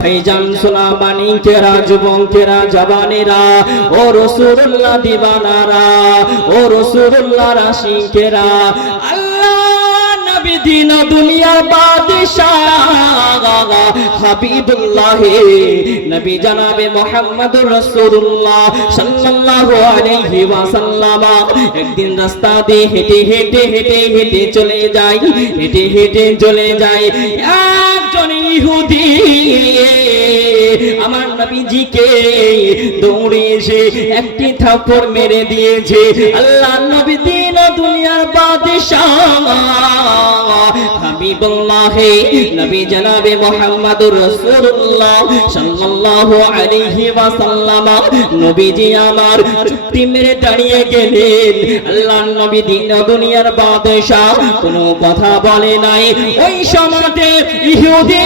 ভাইজান সোনা মানিকেরা, যুবকেরা, জওয়ানেরা, ও রাসূলুল্লাহ দিবানারা, ও রাসূলুল্লাহ আশিকেরা, আল্লাহ নবী দিন দুনিয়ার বাদশাহ হাবিবুল্লাহ নবী জনাবে মুহাম্মদুর রাসূলুল্লাহ সাল্লাল্লাহু আলাইহি ওয়াসাল্লাম একদিন রাস্তা দিয়ে হেঁটে চলে যায় একজন ইহুদি আমার নবীজিকে দৌড়ে এসে একটি থাপ্পড় মেরে দিয়েছে। আল্লাহর নবী দিন দুনিয়ার বাদশাহ হাবিবুল্লাহ নবী জনাবে মুহাম্মদুর রাসূলুল্লাহ সাল্লাল্লাহু আলাইহি ওয়াসাল্লাম নবীজি আমার চুপটি মেরে দাঁড়িয়ে গেলেন। আল্লাহর নবী দিন দুনিয়ার বাদশাহ কোনো কথা বলে নাই। ওই সময়তে ইহুদি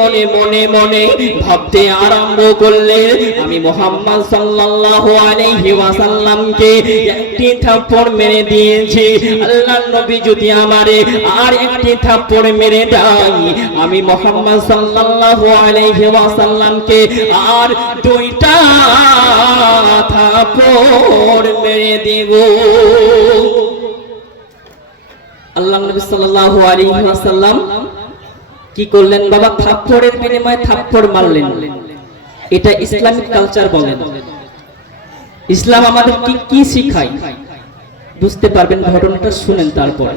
মনে মনে ভাবতে আরম্ভ করলেন, আমি মুহাম্মদ সাল্লাল্লাহু আলাইহি ওয়াসাল্লামকে একটি থাপ্পড় মেরে দিয়েছি, আল্লাহর নবী যদি আমারে আর একটি থাপ্পড় মেরে দেয়, আমি মুহাম্মদ সাল্লাল্লাহু আলাইহি ওয়াসাল্লামকে আর দুইটা থাপ্পড় মেরে দিব। আল্লাহর নবী সাল্লাল্লাহু আলাইহি ওয়াসাল্লাম কি করলেন বাবা? থাপ্পড়ের বিনিময়ে থাপ্পড় মারলেন। এটা ইসলামিক কালচার বলেন। ইসলাম আমাদের কি শিখায় বুঝতে পারবেন, ঘটনাটা শুনেন। তারপর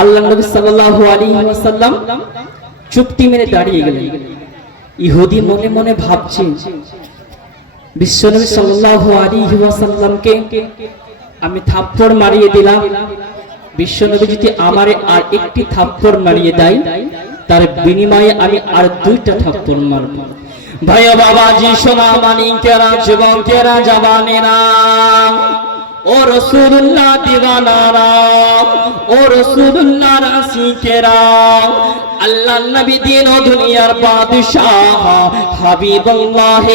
আল্লাহর নবী সাল্লাল্লাহু আলাইহি ওয়াসাল্লাম চুপটি মেরে দাঁড়িয়ে গেলেন। ইহুদি মনে মনে ভাবছে, বিশ্বনবী সাল্লাল্লাহু আলাইহি ওয়াসাল্লামকে আমি থাপ্পড় মারিয়ে দিলাম, বিশ্বনবী যদি আমারে আর একটি থাপ্পড় মারিয়ে দেয়, তার বিনিময়ে আমি আর দুইটা থাপ্পড় মারব। ভাই বাবাজি, সোনা মানিকেরা, যুবকেরা, জওয়ানেরা, ও রাসূলুল্লাহ দিওয়ানারা, ও রাসূলুল্লাহ আশিকেরা, আল্লাহর নবী দিন ও দুনিয়ার বাদশাহ হাবিবুল্লাহ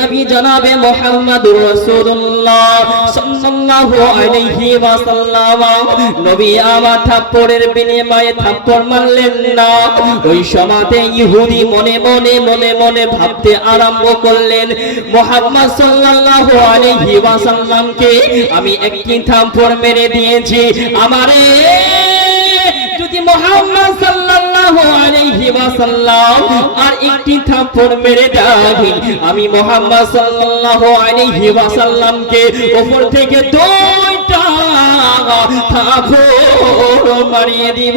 নবী জনাবে মুহাম্মদুর রাসূলুল্লাহ সাল্লাল্লাহু আলাইহি ওয়াসাল্লাম নবী আমার থাপ্পড়ের বিনিময়ে থাপ্পড় মারলেন না। ওই সময়তে ইহুদি মনে ভাবতে আরম্ভ করলেন, মুহাম্মদ সাল্লাল্লাহু আলাইহি ওয়াসাল্লামকে আমি একটি থাপ্পড় মেরে দিয়েছি, আমারে যদি মুহাম্মদ সাল্লাল্লাহু আলাইহি ওয়াসাল্লাম আর একটি থাপ্পড় মেরে দেয়, আমি মুহাম্মদ সাল্লাল্লাহু আলাইহি ওয়াসাল্লামকে উপর থেকে দুইটা থাপ্পড় মারিয়ে দিব।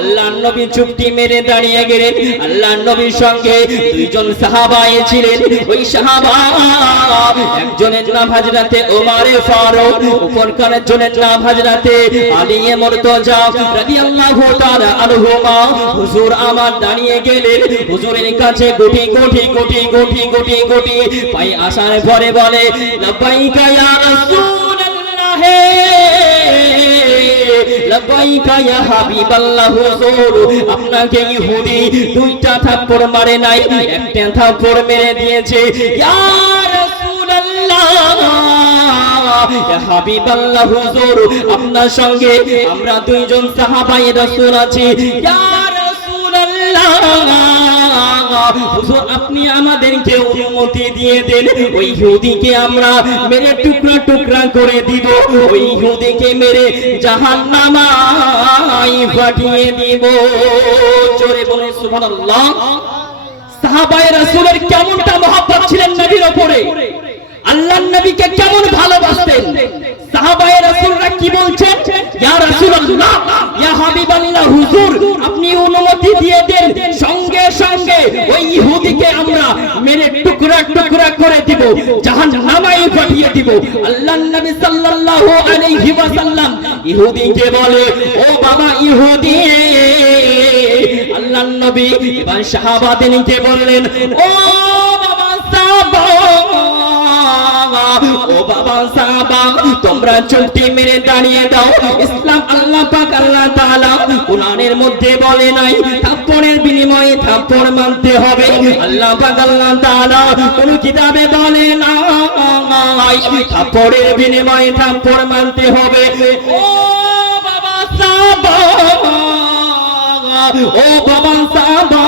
আল্লাহর নবী চুপটি মেরে দাঁড়িয়ে গেলেন। আল্লাহর নবীর সঙ্গে দুইজন সাহাবা ছিলেন। ওই সাহাবা একজনের নাম হযরতে ওমর ফারুক, অপরকার জনের নাম হযরতে আলী মুর্তজা রাদিয়াল্লাহু তাআলা আনহুমা। হুজুর আমার দাঁড়িয়ে গেলেন। হুজুরের কাছে গুটি পাই আসার পরে বলে, লাব্বাইকা ইয়া রাসূলুল্লাহ, লাব্বাইকা ইয়া হাবিবাল্লাহ। হুজুর আপনাকে ইহুদি দুইটা থাপ্পড় মারে নাই, একটা থাপ্পড় মেরে দিয়েছে। ইয়া রাসূলুল্লাহ, ইয়া হাবিবাল্লাহ, হুজুর আপনার সঙ্গে আমরা দুইজন সাহাবায়ে রাসূল আছি। ইয়া রাসূলুল্লাহ, হুজুর আপনি আমাদেরকে অনুমতি দিয়ে দেন, ওই ইহুদিকে আমরা মেরে টুকরা করে দিব, ওই ইহুদিকে মেরে জাহান্নামায় পাঠিয়ে দিব। জোরে বলে সুবহানাল্লাহ। সাহাবায়ে রাসূলের কেমনটা মহব্বত ছিলেন নবীর উপরে, আল্লাহর নবীকে কেমন ভালোবাসতেন। সাহাবায়ে রাসূলরা কি বলছেন? ইয়া রাসূলুল্লাহ, ইয়া হাবিবাল্লাহ, হুজুর আপনি অনুমতি দিয়ে দেন, সঙ্গে সঙ্গে ওই ইহুদিকে আমরা মেরে টুকরা করে দিব, জাহান্নামায় পাঠিয়ে দিব। আল্লাহর নবী সাল্লাল্লাহু আলাইহি ওয়াসাল্লাম ইহুদিকে বলে, ও বাবা ইহুদি। আল্লাহর নবী এবার সাহাবাদেরকে বললেন, ও বাবা সাহাবা, ও বাবা সাহাবা, তোমরা চুপটি মেরে দাঁড়িয়ে দাও। ইসলাম আল্লাহ পাক আল্লাহ তাআলা কুরআনের মধ্যে বলে নাই থাপ্পড়ের বিনিময়ে থাপ্পড় মানতে হবে। আল্লাহ পাক আল্লাহ তাআলা কোন কিতাবে বলে না থাপ্পড়ের বিনিময়ে থাপ্পড় মানতে হবে। ও বাবা সাহাবা, ও বাবা সাহাবা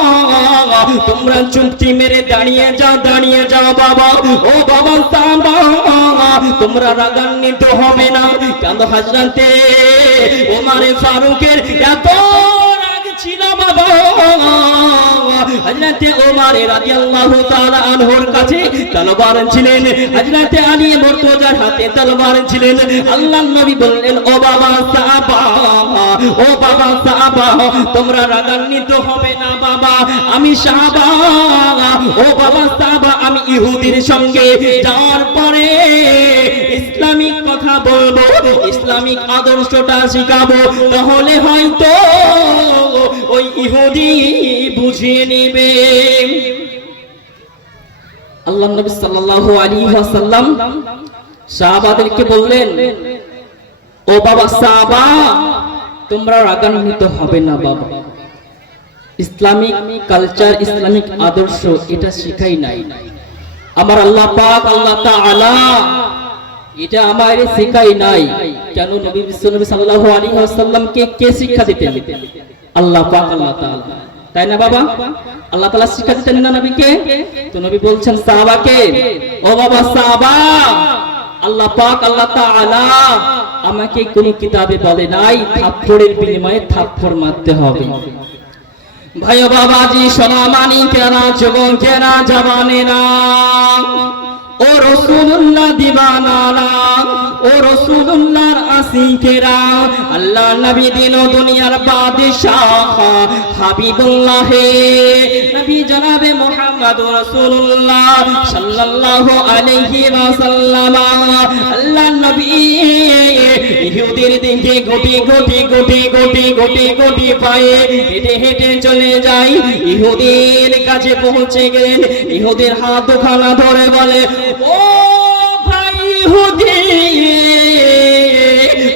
তোমরা চুপটি মেরে দাঁড়িয়ে যাও বাবা। ও বাবা সাহাবা তোমরা রাগান্বিত হবে না। কেন হযরতে ওমর ফারুকের এত রাগ ছিল বাবা। হযরতে ওমর রাদিয়াল্লাহু তাআলা আনহুর কাছে তলোয়ার ছিলেন, হযরতে আলী মুর্তজার হাতে তলোয়ার ছিলেন। আল্লাহর নবী বললেন ও বাবা সাহাবা তোমরা রাগান্বিত হবে না বাবা, আমি সাহাবা। ও বাবা সাহাবা আমি ইহুদির সঙ্গে যাওয়ার পরে ইসলামিক কথা বলবো, ইসলামিক আদর্শটা শিখাবো, তাহলে হয়তো ওই ইহুদি বুঝিয়ে নেবে। আল্লাহর নবী সাল্লাল্লাহু আলাইহি ওয়াসাল্লাম সাহাবাদেরকে বললেন ও বাবা সাহাবা তোমরা রাগান্বিত হবে না বাবা, ইসলামিক কালচার ইসলামিক আদর্শ এটা শিখাই নাই আমার আল্লাহ পাক আল্লাহ তাআলা, এটা আমারে শিখাই নাই। কেন নবী বিশ্বনবী সাল্লাল্লাহু আলাইহি ওয়াসাল্লামকে কে শিক্ষা দিতেন? আল্লাহ পাক আল্লাহ তাআলা, তাই না বাবা? আল্লাহ তাআলা শিক্ষা দিতেন না নবীকে? তো নবী বলছেন সাহাবাকে ও বাবা সাহাবা আল্লাহ পাক আল্লাহ তাআলা আমাকে কোন কিতাবে বলে নাই থাপ্পড়ের বিনিময়ে থাপ্পড় মারতে হবে। ভাই বাবাজি সোনা মানিকেরা যুবকেরা জওয়ানেরা ও রাসূলুল্লাহ দিবানারা ও রাসূলুল্লাহর আশিকেরা আল্লাহ নবী দিন ও দুনিয়ার বাদশাহ হাবিবুল্লাহ নবী জনাবে মুহাম্মদ রাসূলুল্লাহ সাল্লাল্লাহু আলাইহি ওয়াসাল্লাম আল্লাহ নবী ইহুদির দিকে গোটি পায়ে হেঁটে হেঁটে চলে যায়। ইহুদির কাছে পৌঁছে গেলেন, ইহুদির হাত দুখানা ধরে বলে ও ভাই ইহুদি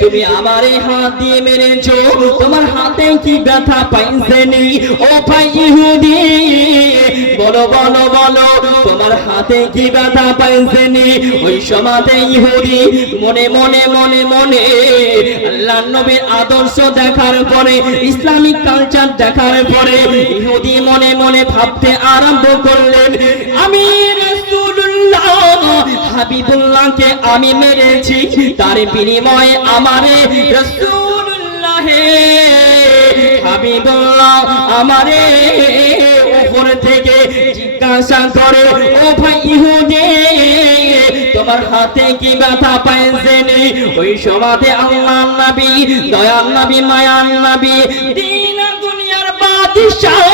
তুমি আমারে হাত দিয়ে মেরেছো, তোমার হাতে কি ব্যথা পাইছেনি? ও ভাই ইহুদি বলো তোমার হাতে কি ব্যথা পাইছেনি? ওই সমাজে ইহুদি মনে আল্লাহর নবীর আদর্শ দেখার পরে ইসলামিক কালচার দেখার পরে ইহুদি মনে ভাবতে আরম্ভ করলেন আমি রাসূলুল্লাহ হাবিবুল্লাহকে আমি মেরেছি, তার বিনিময়ে আমারে রাসূলুল্লাহ হাবিবুল্লাহ আমারে উপর থেকে জিজ্ঞাসা করে ও ভাই ইহুদি তোমার হাতে কি ব্যথা পাইছেনি? ওই সমাজে আল্লাহর নবী দয়ার নবী মায়ার নবী দিন দুনিয়ার বাদশাহ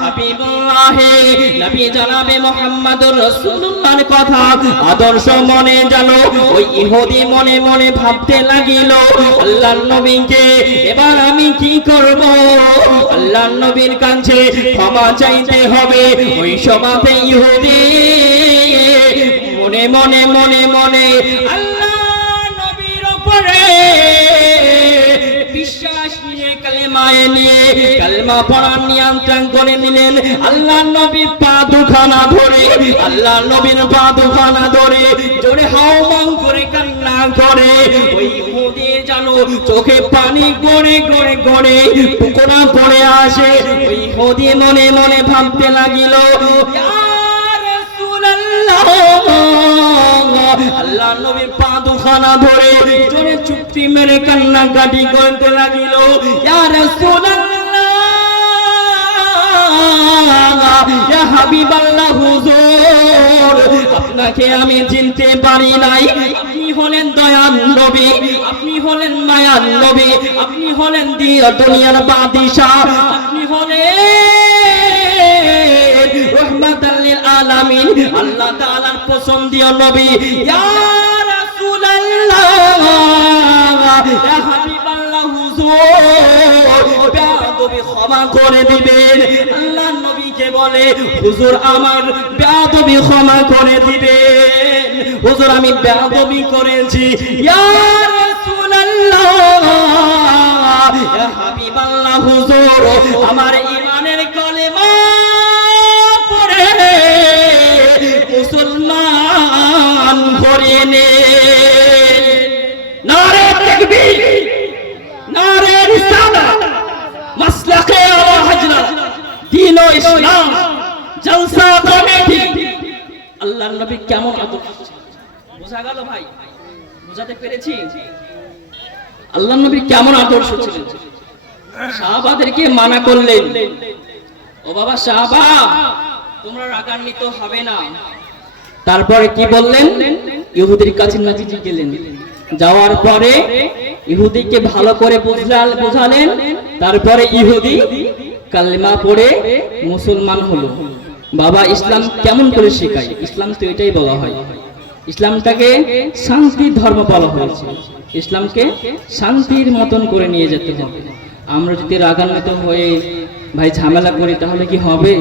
হাবিবুল্লাহ নবী জনাবে মুহাম্মদুর রাসূলুল্লাহর কথা আদর্শ মনে জানো ওই ইহুদি মনে ভাবতে লাগিল আল্লাহর নবীকে এবার আমি কি করব? আল্লাহর নবীর কাছে ক্ষমা চাইতে হবে। ওই সমাজে ইহুদি মনে আল্লাহ নবীর উপরে বিশ্বাস নিয়ে কালেমা পড়ার নিয়ন্ত্রণ করে নিলেন। আল্লাহর নবীর পা দুখানা ধরে জোরে হাওমাও করে কান্না করে ওই ইহুদি জানো চোখে পানি গড়ে টুকরা পড়ে আসে। ওই ইহুদি মনে ভাবতে লাগিল আল্লাহ নবীর পা দুখানা ধরে জোরে চুক্তি মেরে কান্নাকাটি করতে লাগিল ইয়া রাসূলুল্লাহ ইয়া হাবিবাল্লাহ হুজুর আপনাকে আমি চিনতে পারি নাই, আপনি হলেন দয়ার নবী, আপনি হলেন মায়ার নবী, আপনি হলেন দুনিয়ার বাদশাহ, আপনি হলেন রাহমাতাল লিল আলামিন আল্লাহ তাআলার পছন্দীয় নবী ইয়া রাসূলুল্লাহ ইয়া হাবিবাল্লাহ হুজুর বেয়াদবি ক্ষমা করে দিবেন। আল্লাহ নবীকে বলে হুজুর আমার বেয়াদবি ক্ষমা করে দিবেন, হুজুর আমি বেয়াদবি করেছি ইয়া রাসূলুল্লাহ ইয়া হাবিবাল্লাহ হুজুর আমার ঈমানের কালেমা পড়ে মুসলমান করে নে। নারে তাকবীর, নারে রিসালাত, ইসলাম জলসা কমিটি আল্লাহর নবী কেমন আদর্শ ছিলেন বোঝা গেল ভাই বুঝাতে পেরেছি আল্লাহর নবী কেমন আদর্শ ছিলেন সাহাবাদেরকে মানা করলেন ও বাবা সাহাবা তোমরা রাগান্বিত হবে না তারপরে কি বললেন ইহুদির কাছে নবীজি গেলেন যাওয়ার পরে ইহুদিকে ভালো করে বুঝালেন তারপরে ইহুদি কালেমা পড়ে মুসলমান হলো বাবা ইসলাম কেমন করে শেখায় ইসলাম তো এটাই বলা হয় ইসলামটাকে শান্তির ধর্ম বলা হয়েছে ইসলামকে শান্তির মতন করে নিয়ে যেতে হবে আমরা যদি রাগান্বিত হয়ে ভাই ঝামেলা করি তাহলে কি হবে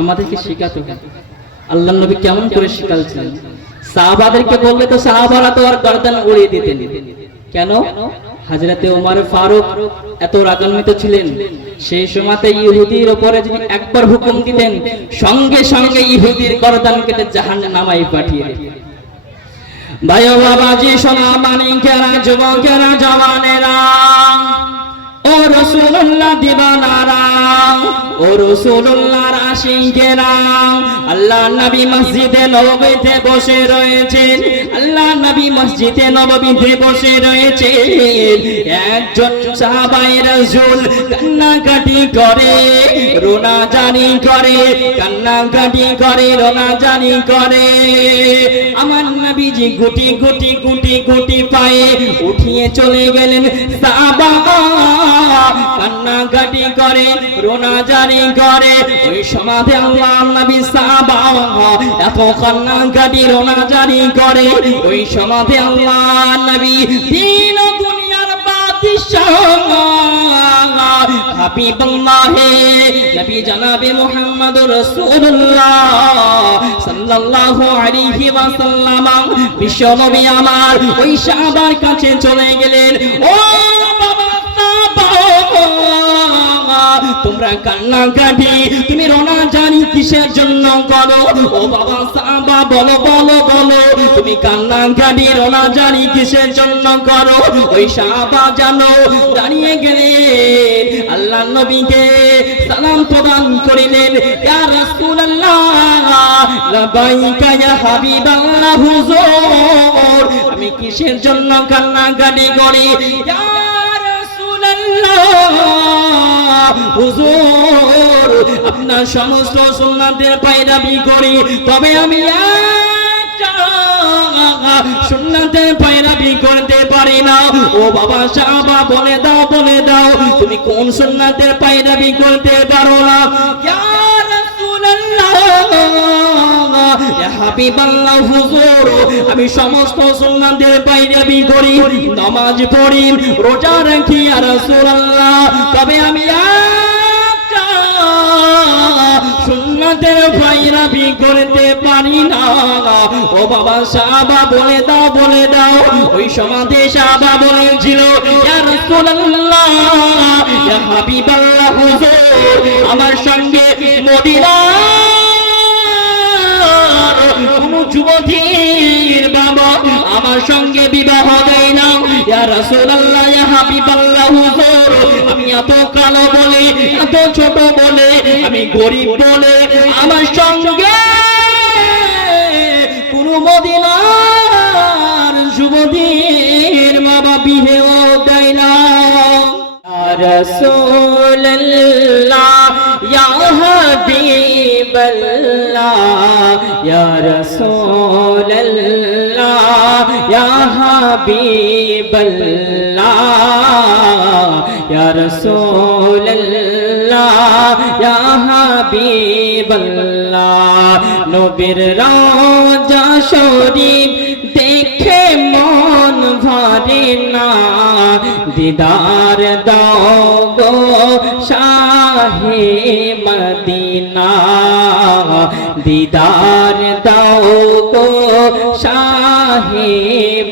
আমাদেরকে শেখাতে হবে আল্লাহর নবী কেমন করে শেখাচ্ছিলেন সাহাবাদেরকে বললে তো সাহাবারা তো আর গর্দান উড়িয়ে দিতেন কেন হযরতে ওমর ফারুক এত রাগান্বিত ছিলেন সেই সময়তে ইহুদির উপরে যদি একবার হুকুম দিতেন সঙ্গে সঙ্গে ইহুদির গর্দান কেটে জাহান্নামে পাঠিয়ে দিতেন ভাই ও বাবাজি সোনা মানিকেরা যুবকেরা জওয়ানেরা ও রাসূলুল্লাহ দিবানারা ও রাসূলুল্লাহর আশিকেরা আল্লাহ নবী মসজিদে নববীতে বসে রয়েছেন আল্লাহ নবী মসজিদে নববীতে বসে রয়েছেন একজন সাহাবায়ে রাসূল কান্নাকাটি করে রোনাজানি করে কান্নাকাটি করে রোনাজানি করে আমার নবীজি গুটি গুটি গুটি গুটি পায়ে উঠিয়ে চলে গেলেন সাহাবা কান্নাকাটি করে রোনাজানি করে ওই সমাধে আল্লাহ নবী সাহাবা এত কান্নাকাটি রোনাজানি করে ওই সমাধে আল্লাহ নবী দিন দুনিয়ার বাদশাহ হাবিবুল্লাহ নবী জনাবে মুহাম্মদুর রাসূলুল্লাহ সাল্লাল্লাহু আলাইহি ওয়াসাল্লাম বিশ্ব নবী আমার ওই সাহাবার কাছে চলে গেলেন ও তোমরা কান্নাকাটি তুমি রোনাজানি কিসের জন্য করো ও বাবা সাহাবা বলো বলো বলো তুমি কান্নাকাটি রোনাজানি কিসের জন্য করো ওই সাহাবা জানো দাঁড়িয়ে গেলেন আল্লাহ নবীকে সালাম প্রদান করিলেন ইয়া রাসূলুল্লাহ লাবাইকা ইয়া হাবিবাল্লাহ হুজুর আমি কিসের জন্য কান্নাকাটি করি ইয়া হুজুর আপনার সমস্ত সুন্নাতের পায়রাবি করি তবে আমি সুন্নাতের পায়রাবি করতে পারি না ও বাবা সাহাবা বলে দাও তুমি কোন সুন্নাতের পায়রাবি করতে পারো না ইয়া রাসূলুল্লাহ ইয়া হাবিবাল্লাহ হুজুর আমি সমস্ত সুন্নাতের পায়রাবি করি নামাজ পড়ি রোজা রাখি ইয়া রাসূলুল্লাহ তবে আমি সুন্নাতের পায়রাবি করতে পারি না ও বাবা সাহাবা বলে দাও ওই সমাধে সাহাবা বলেছিল ইয়া রাসূলুল্লাহ ইয়া হাবিবাল্লাহ হুজুর আমার সঙ্গে মদিনার কোন যুবতীর বাবা আমার সঙ্গে বিবাহ দেয় না ইয়া রাসূলুল্লাহ ইয়া হাবিবাল্লাহ হুজুর আমি এত কালো বলে এত ছোট বলে আমি গরিব বলে আমার সঙ্গে কোন মদিনার যুবতীর বাবা বিয়েও দেয় না রাসূলুল্লাহ ইয়া হাবিবাল্লাহ ইয়া রাসূলুল্লাহ ইয়া হাবিবাল্লাহ ইয়া রাসূলুল্লাহ ইয়া হাবিবাল্লাহ নবীর রওজা শরীফ দেখে মন ভরে না দিদার দাও গো শাহে মদিনা দিদার দাও গো শাহে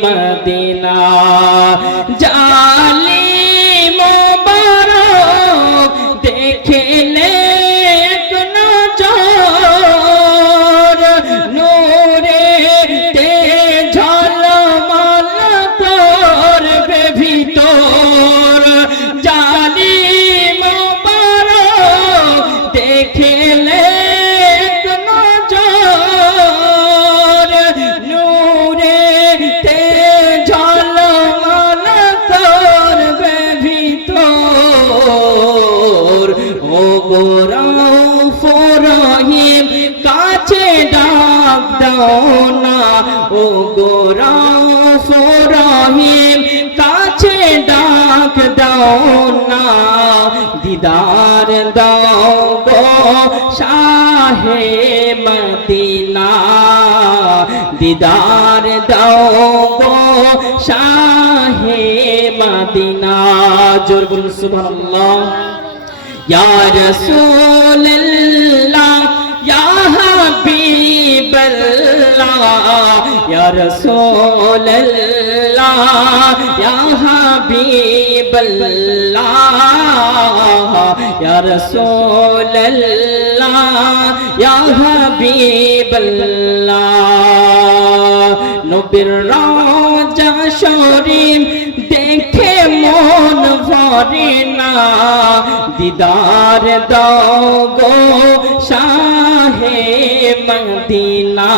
মদিনা জালিম মোবারক দেখলে দেখে গো রউফ রহিম কাছে ডাক দাও না, ও গো রউফ রহিম কাছে ডাক দাও না, দিদার দাও গো শাহে মদিনা, দিদার দাও গো শাহে মদিনা। জোর বলুন সুবহানাল্লাহ। ইয়া রাসূলুল্লাহ ইয়া হাবিবাল্লাহ, ইয়া রাসূলুল্লাহ ইয়া হাবিবাল্লাহ, ইয়া রাসূলুল্লাহ ইয়া হাবিবাল্লাহ। নবীর রওজা শরীফ দেখে মন ভরে না, দিদার দাও গো শাহে মদিনা,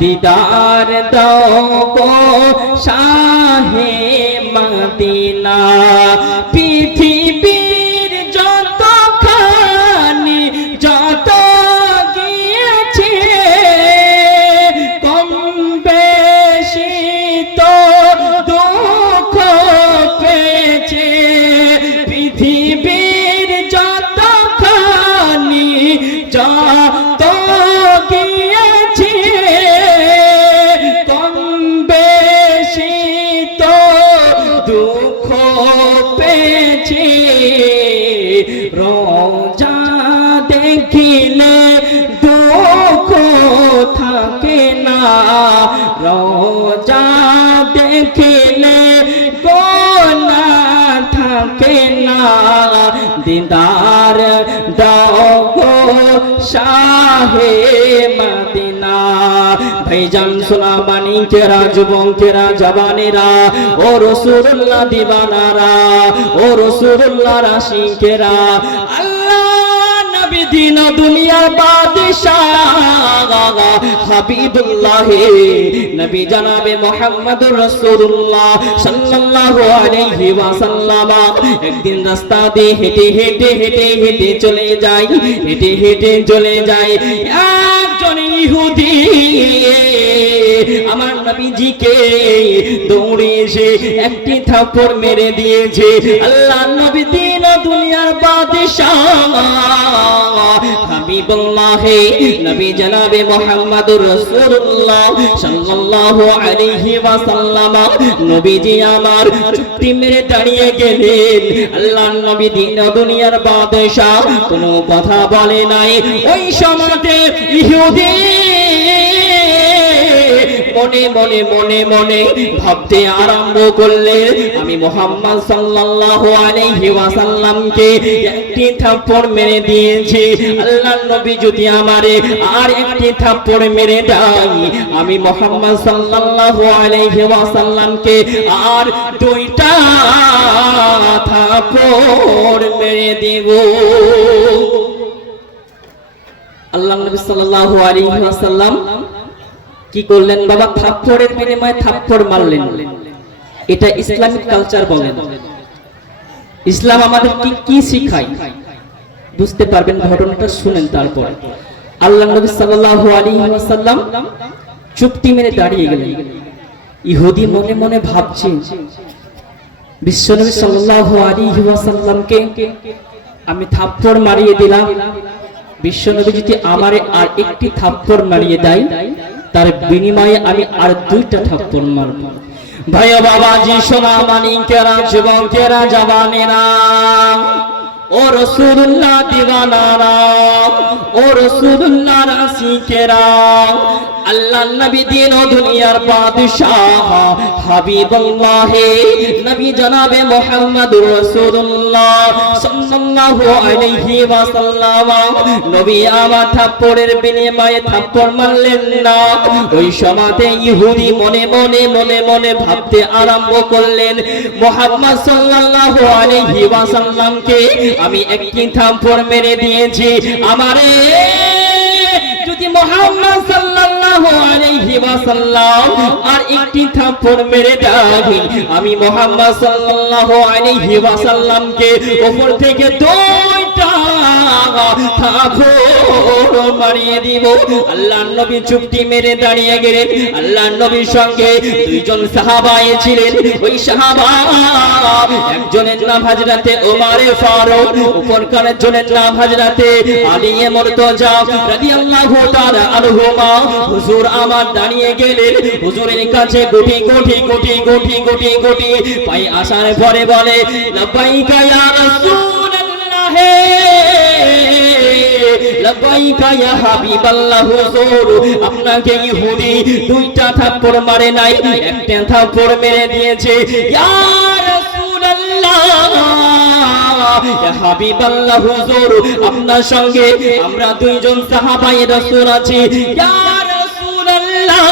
দিদার দাও গো শাহে মদিনা। পৃথিবীর যতখানি যত গিয়েছে কম বেশি তো দুঃখ পেয়েছে, পৃথিবীর যতখানি যত গিয়েছে কম বেশি তো দুঃখ পেয়েছে, রোজা দেখিলে দুঃখ থাকে না, রোজা দেখিলে গুনাহ থাকে না, দিদার দাও গো শাহে মদিনা। ভাইজান সোনা মানিকেরা, যুবকেরা, জওয়ানেরা, ও রাসূলুল্লাহ দিবানারা, ও রাসূলুল্লাহ আশিকেরা, আল্লাহ নবী দিন দুনিয়ার বাদশাহ হাবিবুল্লাহ নবী জনাবে মুহাম্মদুর রাসূলুল্লাহ সাল্লাল্লাহু আলাইহি ওয়াসাল্লাম একদিন রাস্তা দিয়ে হেঁটে হেঁটে হেঁটে হেঁটে চলে যায়, হেঁটে হেঁটে চলে যায়। একজন ইহুদি আমার নবীজিকে দৌড়ে এসে একটি থাপ্পড় মেরে দিয়েছে। আল্লাহ নবী দিন দুনিয়ার বাদশাহ হাবিবুল্লাহ নবী জনাবে মুহাম্মদুর রাসূলুল্লাহ সাল্লাল্লাহু আলাইহি ওয়াসাল্লাম নবীজি আমার চুপটি মেরে দাঁড়িয়ে গেলেন। আল্লাহ নবী দিন দুনিয়ার বাদশাহ কোনো কথা বলে নাই। ওই সময়তে ইহুদি মনে মনে মনে মনে ভাবতে আরম্ভ করলেন, আমি মুহাম্মদ সাল্লাল্লাহু আলাইহি ওয়াসাল্লামকে একটি থাপ্পড় মেরে দিয়েছি, আল্লাহর নবী যদি আমারে আর একটি থাপ্পড় মেরে দেয়, আমি মুহাম্মদ সাল্লাল্লাহু আলাইহি ওয়াসাল্লামকে আর দুইটা থাপ্পড় মেরে দেব। আল্লাহর নবী সাল্লাল্লাহু আলাইহি ওয়াসাল্লাম কি করলেন বাবা? থাপ্পড়ের বিনিময়ে থাপ্পড় মারলেন। এটা ইসলামিক কালচার বলেন। ইসলাম আমাদের কি কি শিখায় বুঝতে পারবেন, ঘটনাটা শুনেন। তারপর আল্লাহর নবী সাল্লাল্লাহু আলাইহি ওয়াসাল্লাম চুপটি মেরে দাঁড়িয়ে গেলেন। ইহুদি মনে মনে ভাবছে, বিশ্বনবী সাল্লাল্লাহু আলাইহি ওয়াসাল্লামকে আমি থাপ্পড় মারিয়ে দিলাম, বিশ্বনবী যদি আমারে আর একটি থাপ্পড় মারিয়ে দেয় তার বিনিময়ে আমি আর দুইটা থাপ্পড় মারব। ভাই বাবাজি, সোনা মানিকেরা, যুবকেরা, জওয়ানেরা, ও রাসূলুল্লাহ দিওয়ানারা, ও রাসূলুল্লাহ আশিকেরা, আল্লাহর নবী দিন ও দুনিয়ার বাদশাহ হাবিবুল্লাহ নবী জনাবে মুহাম্মদুর রাসূলুল্লাহ সাল্লাল্লাহু আলাইহি ওয়াসাল্লাম নবী আমার থাপ্পড়ের বিনিময়ে থাপ্পড় মারলেন না। ওই সময়তে ইহুদি মনে মনে মনে মনে ভাবতে আরম্ভ করলেন, মুহাম্মদ সাল্লাল্লাহু আলাইহি ওয়াসাল্লামকে আমি একটি থাপ্পড় মেরে দিয়েছি, আমারে যদি মুহাম্মদ সাল্লাল্লাহু আলাইহি ওয়াসাল্লাম আর একটি থাপ্পড় মেরে দেয়, আমি মুহাম্মদ সাল্লাল্লাহু আলাইহি ওয়াসাল্লামকে উপর থেকে দুইটা থাপড় মারিয়ে দিব। আল্লাহর নবী চুপটি মেরে দাঁড়িয়ে গেলেন। আল্লাহর নবীর সঙ্গে দুইজন সাহাবা ছিলেন। ওই সাহাবা একজনের নাম হযরতে ওমর ফারুক, অপরকার জনের নাম হযরতে আলী মুর্তজা রাদিয়াল্লাহু তাআলা আনহুমা। হুজুর আমার দাঁড়িয়ে গেলেন। হুজুরের কাছে গুটি গুটি গুটি গুটি গুটি গুটি পাই আসার পরে বলে, লাব্বাইকা ইয়া রাসূলুল্লাহ, লাব্বাইকা ইয়া হাবিবাল্লাহ। হুজুর আপনাকে ইহুদি দুইটা থাপ্পড় মারে নাই, একটা থাপ্পড় মেরে দিয়েছে। ইয়া রাসূলুল্লাহ, ইয়া হাবিবাল্লাহ, হুজুর আপনার সঙ্গে আমরা দুইজন সাহাবায়ে রাসূল আছি। ইয়া রাসূলুল্লাহ,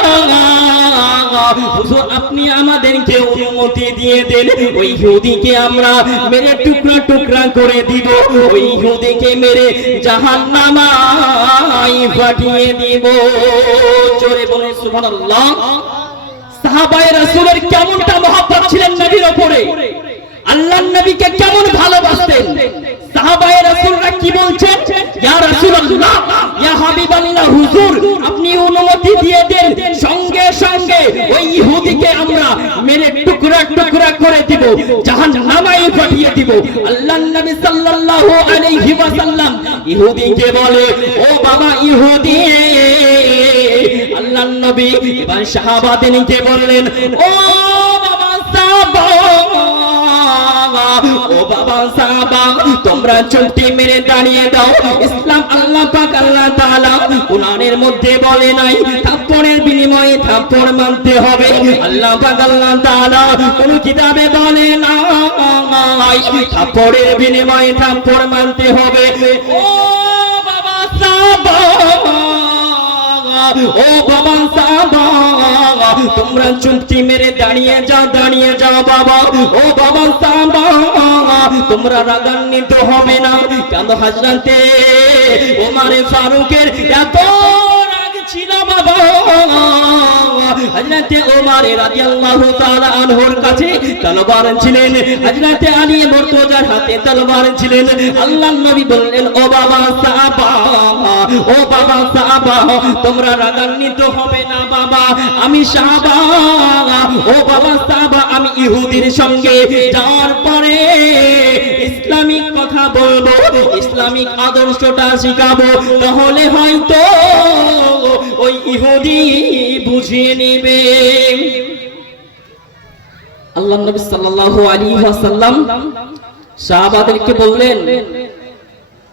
হুজুর আপনি আমাদেরকে অনুমতি দিয়ে দেন, ওই ইহুদিকে আমরা মেরে টুকরা টুকরা করে দিব, ওই ইহুদিকে মেরে জাহান্নামায় পাঠিয়ে দিব। জোরে বলে সুবহানাল্লাহ। সাহাবায়ে রাসূলের কেমনটা মহব্বত ছিলেন নবীর উপরে, আল্লাহর নবীকে কেমন ভালোবাসতেন। সাহাবায়ে রাসূলরা কি বলছেন, ইয়া রাসূলুল্লাহ, ইয়া হাবিবাল্লাহ, হুজুর আপনি অনুমতি দিয়ে দেন, সঙ্গে সঙ্গে ওই ইহুদিকে আমরা মেরে টুকরা টুকরা করে দিব, জাহান্নামায় পাঠিয়ে দিব। আল্লাহর নবী সাল্লাল্লাহু আলাইহি ওয়াসাল্লাম ইহুদিকে বলে, ও বাবা ইহুদি। আল্লাহর নবী এবার সাহাবাদেরকে বললেন, ও বাবা সাহাবা, ও বাবা সাহাবা, তোমরা চুপটি মেরে দাঁড়িয়ে দাও। ইসলাম আল্লাহ পাক আল্লাহ তাআলা কুরআনের মধ্যে বলে নাই থাপ্পড়ের বিনিময়ে থাপ্পড় মানতে হবে। আল্লাহ পাক আল্লাহ তাআলা কোন কিতাবে বলে না থাপ্পড়ের বিনিময়ে থাপ্পড় মানতে হবে। ও বাবা সাহাবা, ও বাবা সাহাবা, তোমরা চুপটি মেরে দাঁড়িয়ে যাও, দাঁড়িয়ে যাও বাবা। ও বাবা সাহাবা, তোমরা রাগান্বিত হবে না। কেন হযরতে ওমর ফারুকের এত রাগ ছিল বাবা। হযরতে ওমর রাদিয়াল্লাহু তাআলা আনহুর কাছে তলোয়ার ছিলেন, হযরতে আলী মুর্তজার হাতে তলোয়ার ছিলেন। আল্লাহর নবী বললেন, ও বাবা সাহাবা, ও বাবা সাহাবা, তোমরা রাগান্বিত হবে না বাবা। আমি সাহাবা, ও বাবা সাহাবা, আমি ইহুদির সঙ্গে যাওয়ার পরে ইসলামিক কথা বলবো, ইসলামিক আদর্শটা শিখাবো, তাহলে হয়তো ওই ইহুদি বুঝিয়ে নেবে। আল্লাহর নবী সাল্লাল্লাহু আলাইহি ওয়াসাল্লাম সাহাবাদেরকে বললেন,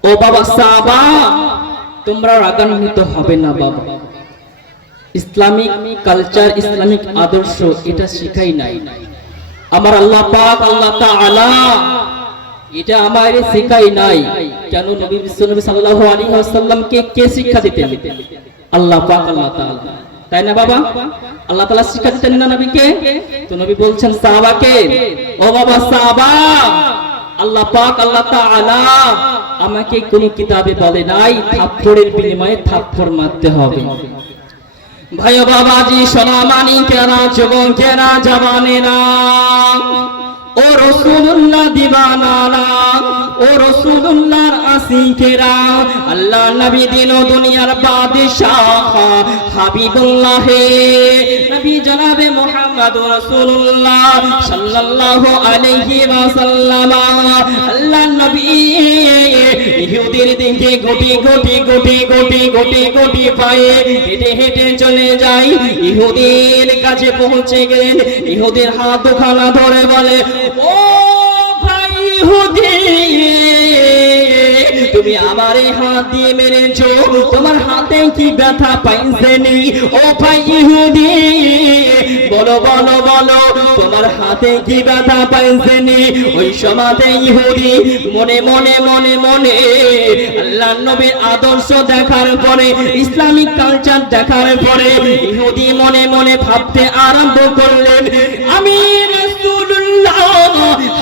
ও বাবা সাহাবা, তোমরা রাগান্বিত হবে না বাবা। ইসলামিক কালচার, ইসলামিক আদর্শ এটা শিখাই নাই আমার আল্লাহ পাক আল্লাহ তাআলা, এটা আমারে শিখাই নাই। কেন নবী বিশ্বনবী সাল্লাল্লাহু আলাইহি ওয়াসাল্লামকে কে শিক্ষা দিতেন? আল্লাহ পাক আল্লাহ তাআলা, তাই না বাবা? আল্লাহ তাআলা শিক্ষা দিতেন না নবীকে? তো নবী বলছেন সাহাবাকে, ও বাবা সাহাবা, আল্লাহ পাক আল্লাহ তাআলা আমাকে কোন কিতাবে বলে নাই থাপ্পড়ের বিনিময়ে থাপ্পড় মারতে হবে। ভাই বাবাজি, সোনা মানিকেরা, যুবকেরা, জওয়ানেরা, ও রাসূলুল্লাহ দিবানারা, ও রাসূলুল্লাহর আশিকেরা, আল্লাহ নবী দিন ও দুনিয়ার বাদশাহ হাবিবুল্লাহ নবী জনাবে মুহাম্মদ রাসূলুল্লাহ সাল্লাল্লাহু আলাইহি ওয়াসাল্লাম। আল্লাহ নবী ইহুদির দিকে গুটি গুটি গুটি গুটি গুটি গুটি পায়ে হেঁটে হেঁটে চলে যায়। ইহুদির কাছে পৌঁছে গেলেন। ইহুদির হাত দুখানা ধরে বলে, ও ভাই ইহুদি, তুমি আমারে হাত দিয়ে মেরেছো, তোমার হাতে কি ব্যথা পাইছেনি? ও ভাই ইহুদি, বলো বলো বলো, তোমার হাতে কি ব্যথা পাইছেনি? ওই সমাজে ইহুদি মনে মনে মনে মনে আল্লাহর নবীর আদর্শ দেখার পরে, ইসলামিক কালচার দেখার পরে ইহুদি মনে মনে ভাবতে আরম্ভ করলেন, আমি রাসূলুল্লাহ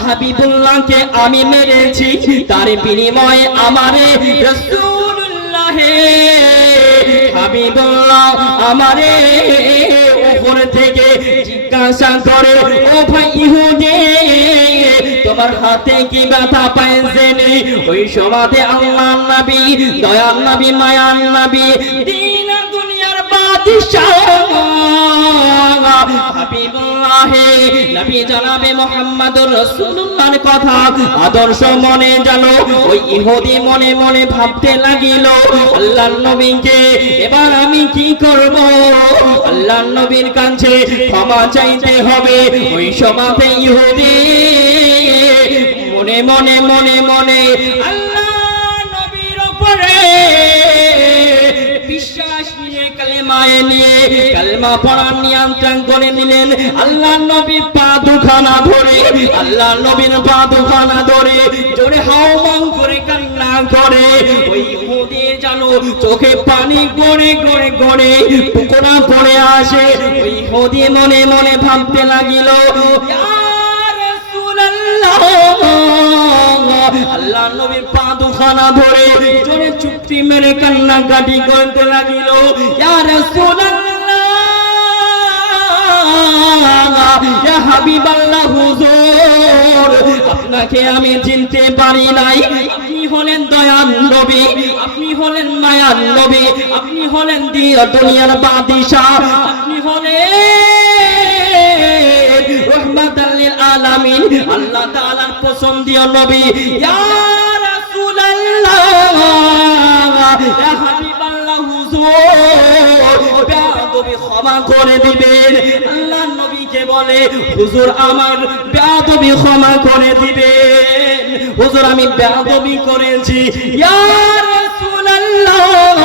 হাবিবুল্লাহকে আমি মেরেছি, তার বিনিময়ে আমারে রাসূলুল্লাহ হাবিবুল্লাহ আমারে উপর থেকে জিজ্ঞাসা করে, ও ভাই ইহুদি, তোমার হাতে কি ব্যথা পাইছেন ওই সমাতে আল্লাহর নবী দয়ার নবী মায়ার নবী দিন দুনিয়ার বাদশাহ হাবিবুল্লাহ নবী জনাবে মুহাম্মদুর রাসূলুল্লাহর কথা আদর্শ মনে জানো ওই ইহুদি মনে মনে ভাবতে লাগিল আল্লাহর নবীকে এবার আমি কি করব আল্লাহর নবীর কাছে ক্ষমা চাইতে হবে ওই সমাতে ইহুদি মনে মনে মনে মনে আল্লাহর নবীর উপরে বিশ্বাস নিয়ে কালেমায়ে নিয়ে কালেমা পড়ার নিয়ন্ত্রণ করে নিলেন আল্লাহর নবীর পা দুখানা ধরে আল্লাহর নবীর পা দুখানা ধরে জোরে হাওমাও করে কান্না করে ওই ইহুদি জানো চোখে পানি গড়ে গড়ে গড়ে টুকরা পড়ে আসে ওই ইহুদি মনে মনে ভাবতে লাগিল আল্লাহ নবীর পা দুখানা ধরে জোরে চুক্তি মেরে কান্নাকাটি করতে লাগিল ইয়া রাসূলুল্লাহ ইয়া হাবিবাল্লাহ হুজুর আপনাকে আমি চিনতে পারি নাই আপনি হলেন দয়ার নবী আপনি হলেন মায়ার নবী আপনি হলেন দুনিয়ার বাদশা আপনি হলেন রহমাতাল লিল আলামিন আল্লাহ তাআলার পছন্দীয় নবী ইয়া রাসূলুল্লাহ ইয়া হাবিবাল্লাহ হুজুর বেয়াদবি ক্ষমা করে দিবেন আল্লাহর নবীকে বলে হুজুর আমার বেয়াদবি ক্ষমা করে দিবেন হুজুর আমি বেয়াদবি করেছি ইয়া রাসূলুল্লাহ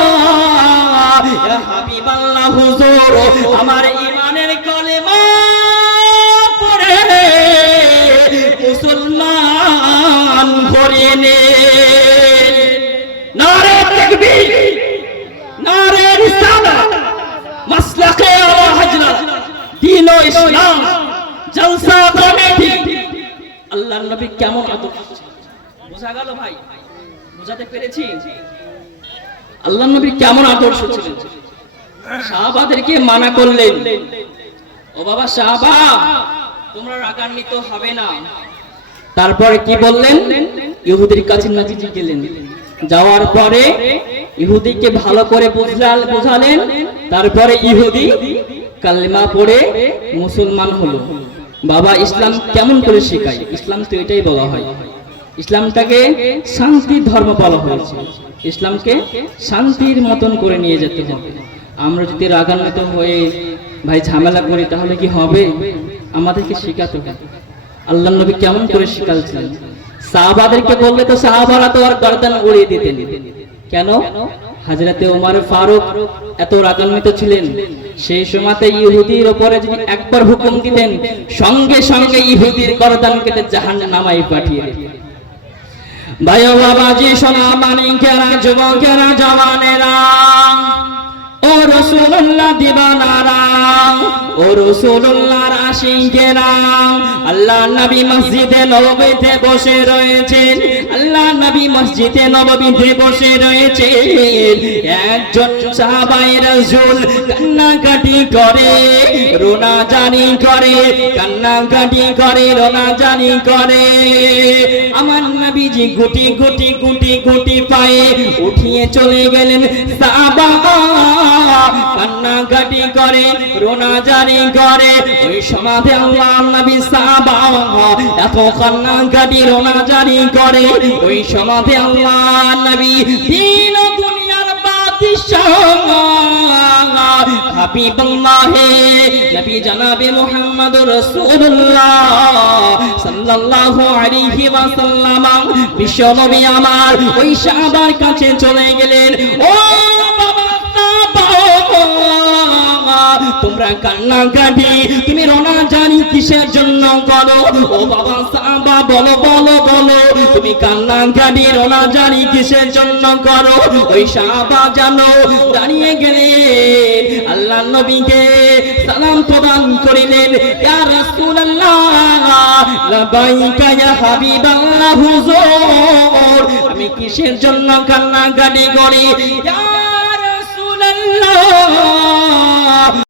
ইয়া হাবিবাল্লাহ হুজুর আমার ঈমানের কলেমা পড়ে মুসলমান করে নে নারে তাকবীর নারে রিসালাত মাসলাকে আলা হযরত দ্বীন ও ইসলাম জলসা কমিটি আল্লাহর নবী কেমন আদর্শ বোঝা গেল ভাই বোঝাতে পেরেছি আল্লাহর নবী কেমন আদর্শ ছিলেন সাহাবাদেরকে মানা করলেন ও বাবা সাহাবা তোমরা রাগান্বিত হবে না তারপরে কি বললেন ইহুদির কাছে নবীজি গেলেন যাওয়ার পরে ইহুদিকে ভালো করে বুঝালেন তারপরে ইহুদি কালেমা পড়ে মুসলমান হলো বাবা ইসলাম কেমন করে শেখায় ইসলাম তো এটাই বলা হয় ইসলামটাকে শান্তির ধর্ম বলা হয়েছে ইসলামকে শান্তির মতন করে নিয়ে যেতে হবে আমরা যদি রাগান্বিত হয়ে ভাই ঝামেলা করি তাহলে কি হবে আমাদেরকে শেখাতে হবে আল্লাহর নবী কেমন করে শেখাচ্ছেন সাহাবাদেরকে বললে তো সাহাবারা তো আর গর্দান উড়িয়ে দিতেন কেন হযরতে ওমর ফারুক এত রাগান্বিত ছিলেন সেই সময়তে ইহুদির উপরে যদি একবার হুকুম দিতেন সঙ্গে সঙ্গে ইহুদির গর্দান কেটে জাহান্নামে পাঠিয়ে দিতেন ভাই ও বাবাজি সোনা মানিকেরা যুবকেরা জওয়ানেরা ও রাসূলুল্লাহ দিবানারা ও রাসূলুল্লাহর আশিকেরা আল্লাহ নবী মসজিদে নববীতে বসে রয়েছেন আল্লাহ নবী মসজিদে নববীতে বসে রয়েছেন একজন সাহাবায়ে রাসূল কান্নাকাটি করে রোনাজানি করে কান্নাকাটি করে রোনাজানি করে আমার নবীজি গুটি গুটি গুটি গুটি পায়ে উঠিয়ে চলে গেলেন সাহাবা কান্নাকাটি করে রোনাজানি করে ওই সমাধে আল্লাহর নবী সাহাবা এত কান্নাকাটি রোনাজানি করে ওই সমাধে আল্লাহর নবী দিন দুনিয়ার বাদশাহ হাবিবুল্লাহ নবী জনাবে মুহাম্মদুর রাসূলুল্লাহ সাল্লাল্লাহু আলাইহি ওয়াসাল্লাম বিশ্ব নবী আমার ওই সাহাবার কাছে চলে গেলেন ও তোমরা কান্নাকাটি তুমি রোনাজানি কিসের জন্য করো ও বাবা সাহাবা বলো বলো বলো তুমি কান্নাকাটি রোনাজানি কিসের জন্য করো ওই সাহাবা জানো দাঁড়িয়ে গেলেন আল্লাহর নবীকে সালাম প্রদান করিলেন ইয়া রাসূলুল্লাহ লাবাইকা ইয়া হাবিবাল্লাহ হুজুর আমি কিসের জন্য কান্নাকাটি করি ইয়া